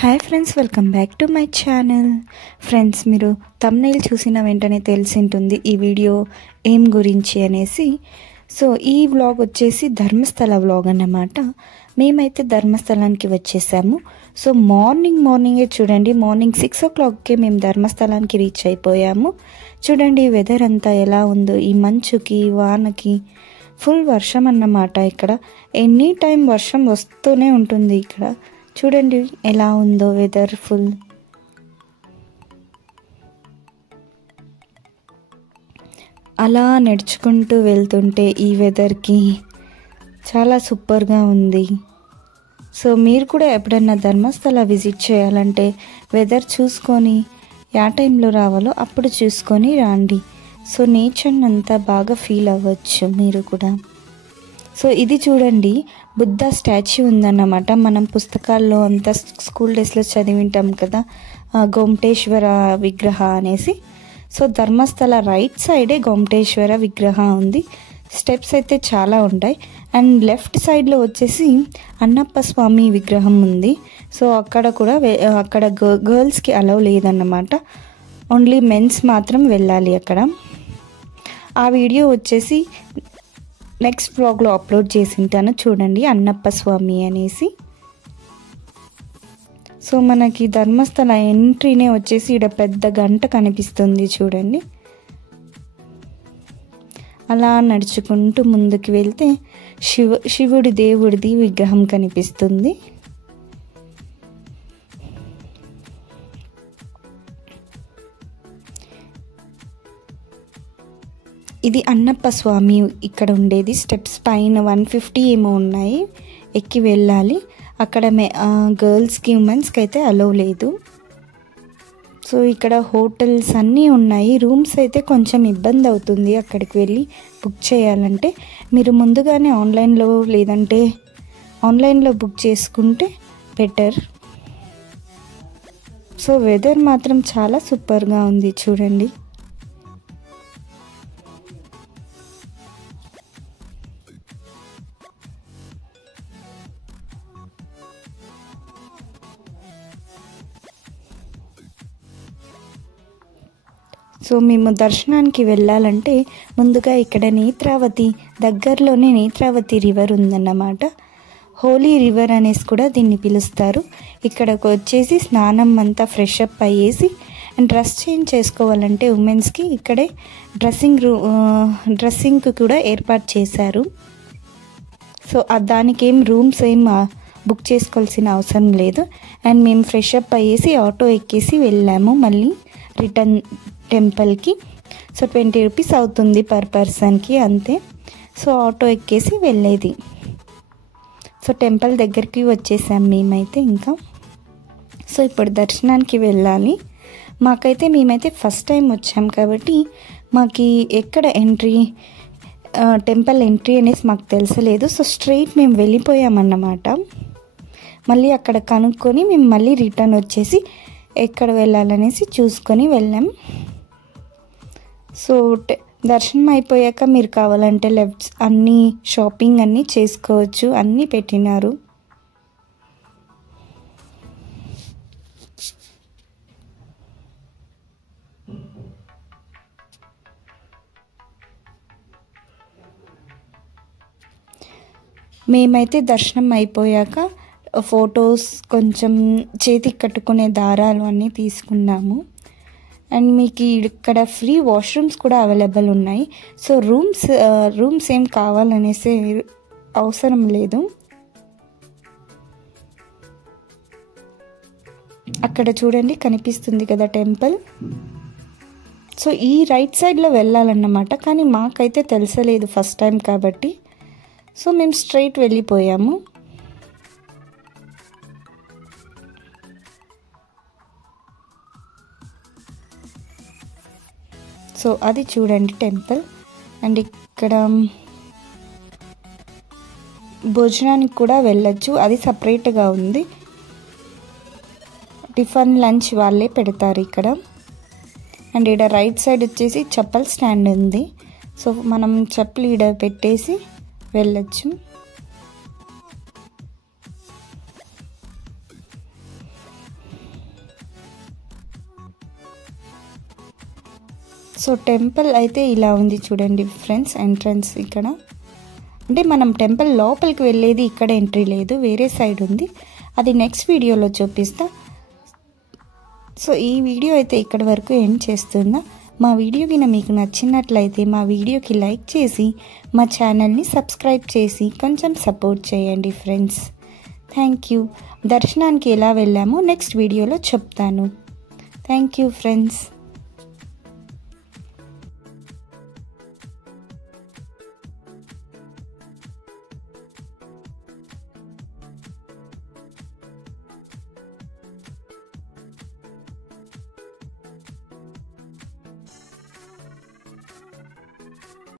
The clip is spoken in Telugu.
Hi friends, welcome back to my channel. Friends, మీరు థంబ్నెయిల్ చూసిన వెంటనే తెలిసింటుంది ఈ వీడియో ఏం గురించి అనేసి. సో ఈ వ్లాగ్ వచ్చేసి ధర్మస్థల వ్లాగ్ అన్నమాట. మేమైతే ధర్మస్థలానికి వచ్చేసాము. సో మార్నింగే చూడండి, మార్నింగ్ 6 o'clockకే మేము ధర్మస్థలానికి రీచ్ అయిపోయాము. చూడండి వెదర్ అంతా ఎలా ఉందో, ఈ మంచుకి వానకి ఫుల్ వర్షం అన్నమాట. ఇక్కడ ఎనీ టైం వర్షం వస్తూనే ఉంటుంది. ఇక్కడ చూడండి ఎలా ఉందో వెదర్ ఫుల్. అలా నడుచుకుంటూ వెళ్తుంటే ఈ వెదర్కి చాలా సూపర్గా ఉంది. సో మీరు కూడా ఎప్పుడన్నా ధర్మస్థల విజిట్ చేయాలంటే వెదర్ చూసుకొని యా టైంలో రావాలో అప్పుడు చూసుకొని రండి. సో నేచర్ని అంతా బాగా ఫీల్ అవ్వచ్చు మీరు కూడా. సో ఇది చూడండి, బుద్ధ స్టాచ్యూ ఉందన్నమాట. మనం పుస్తకాల్లో అంతా స్కూల్ డేస్లో చదివింటాం కదా, గోమటేశ్వర విగ్రహ అనేసి. సో ధర్మస్థల రైట్ సైడే గోమటేశ్వర విగ్రహ ఉంది. స్టెప్స్ అయితే చాలా ఉంటాయి. అండ్ లెఫ్ట్ సైడ్లో వచ్చేసి అన్నప్ప స్వామి విగ్రహం ఉంది. సో అక్కడ గర్ల్స్కి అలౌ లేదన్నమాట, ఓన్లీ మెన్స్ మాత్రం వెళ్ళాలి అక్కడ. ఆ వీడియో వచ్చేసి నెక్స్ట్ వ్లాగ్లో అప్లోడ్ చేసింటాను, చూడండి, అన్నప్ప స్వామి అనేసి. సో మనకి ధర్మస్థల ఎంట్రీనే వచ్చేసి ఇక్కడ పెద్ద గంట కనిపిస్తుంది చూడండి. అలా నడుచుకుంటూ ముందుకు వెళ్తే శివుడి దేవుడిది విగ్రహం కనిపిస్తుంది. ఇది అన్నప్ప స్వామి ఇక్కడ ఉండేది. స్టెప్స్ పైన 150 ఏమో ఉన్నాయి, ఎక్కి వెళ్ళాలి. అక్కడ గర్ల్స్కి ఉమెన్స్కి అయితే అలౌ లేదు. సో ఇక్కడ హోటల్స్ అన్నీ ఉన్నాయి. రూమ్స్ అయితే కొంచెం ఇబ్బంది అవుతుంది అక్కడికి వెళ్ళి బుక్ చేయాలంటే. మీరు ముందుగానే ఆన్లైన్లో బుక్ చేసుకుంటే బెటర్. సో వెదర్ మాత్రం చాలా సూపర్గా ఉంది చూడండి. సో మేము దర్శనానికి వెళ్ళాలంటే ముందుగా ఇక్కడ దగ్గరలోనే నేత్రావతి రివర్ ఉందన్నమాట. హోలీ రివర్ అనేసి కూడా దీన్ని పిలుస్తారు. ఇక్కడకు వచ్చేసి స్నానం అంతా ఫ్రెష్ అప్ అయ్యేసి అండ్ డ్రెస్ చేంజ్ చేసుకోవాలంటే ఉమెన్స్కి ఇక్కడే డ్రెస్సింగ్ కూడా ఏర్పాటు చేశారు. సో దానికి రూమ్స్ బుక్ చేసుకోవాల్సిన అవసరం లేదు. అండ్ మేము ఫ్రెష్ అప్ అయ్యేసి ఆటో ఎక్కేసి వెళ్ళాము మళ్ళీ రిటర్న్ టెంపుల్కి. సో 20 రూపీస్ అవుతుంది పర్ పర్సన్కి, అంతే. సో ఆటో ఎక్కేసి వెళ్ళేది. సో టెంపుల్ దగ్గరికి వచ్చేసాం మేమైతే ఇంకా. సో ఇప్పుడు దర్శనానికి వెళ్ళాలి. మేమైతే ఫస్ట్ టైం వచ్చాం కాబట్టి మాకు ఎక్కడ టెంపుల్ ఎంట్రీ అనేసి మాకు తెలిసలేదు. సో స్ట్రైట్ మేము వెళ్ళిపోయామన్నమాట. మళ్ళీ అక్కడ కనుక్కొని మేము మళ్ళీ రిటర్న్ వచ్చేసి ఎక్కడ వెళ్ళాలనేసి చూసుకొని వెళ్ళాం. సో దర్శనం అయిపోయాక మీరు కావాలంటే అన్నీ షాపింగ్ అన్నీ చేసుకోవచ్చు, అన్నీ పెట్టినారు. మేమైతే దర్శనం అయిపోయాక ఫొటోస్, కొంచెం చేతికి కట్టుకునే దారాలు అన్నీ తీసుకున్నాము. అండ్ మీకు ఇక్కడ ఫ్రీ వాష్రూమ్స్ కూడా అవైలబుల్ ఉన్నాయి. సో రూమ్స్ ఏం కావాలనేసి అవసరం లేదు. అక్కడ చూడండి కనిపిస్తుంది కదా టెంపుల్. సో ఈ రైట్ సైడ్లో వెళ్ళాలన్నమాట, కానీ మాకైతే తెలిసలేదు ఫస్ట్ టైం కాబట్టి. సో మేము స్ట్రైట్ వెళ్ళిపోయాము. సో అది చూడండి టెంపుల్. అండ్ ఇక్కడ భోజనానికి కూడా వెళ్ళచ్చు, అది సపరేట్గా ఉంది. టిఫిన్ లంచ్ వాళ్ళే పెడతారు ఇక్కడ. అండ్ ఇక్కడ రైట్ సైడ్ వచ్చేసి చెప్పుల స్టాండ్ ఉంది. సో మనం చెప్పులు ఇక్కడ పెట్టేసి వెళ్ళచ్చు. సో టెంపుల్ అయితే ఇలా ఉంది చూడండి ఫ్రెండ్స్, ఎంట్రన్స్ ఇక్కడ. అంటే మనం టెంపుల్ లోపలికి వెళ్ళేది ఇక్కడ ఎంట్రీ లేదు, వేరే సైడ్ ఉంది. అది నెక్స్ట్ వీడియోలో చూపిస్తా. సో ఈ వీడియో అయితే ఇక్కడి వరకు ఎండ్ చేస్తుందా. మా వీడియో కింద మీకు నచ్చినట్లయితే మా వీడియోకి లైక్ చేసి మా ఛానల్ని సబ్స్క్రైబ్ చేసి కొంచెం సపోర్ట్ చేయండి ఫ్రెండ్స్. Thank you. దర్శనానికి ఎలా వెళ్ళామో నెక్స్ట్ వీడియోలో చెప్తాను. Thank you friends.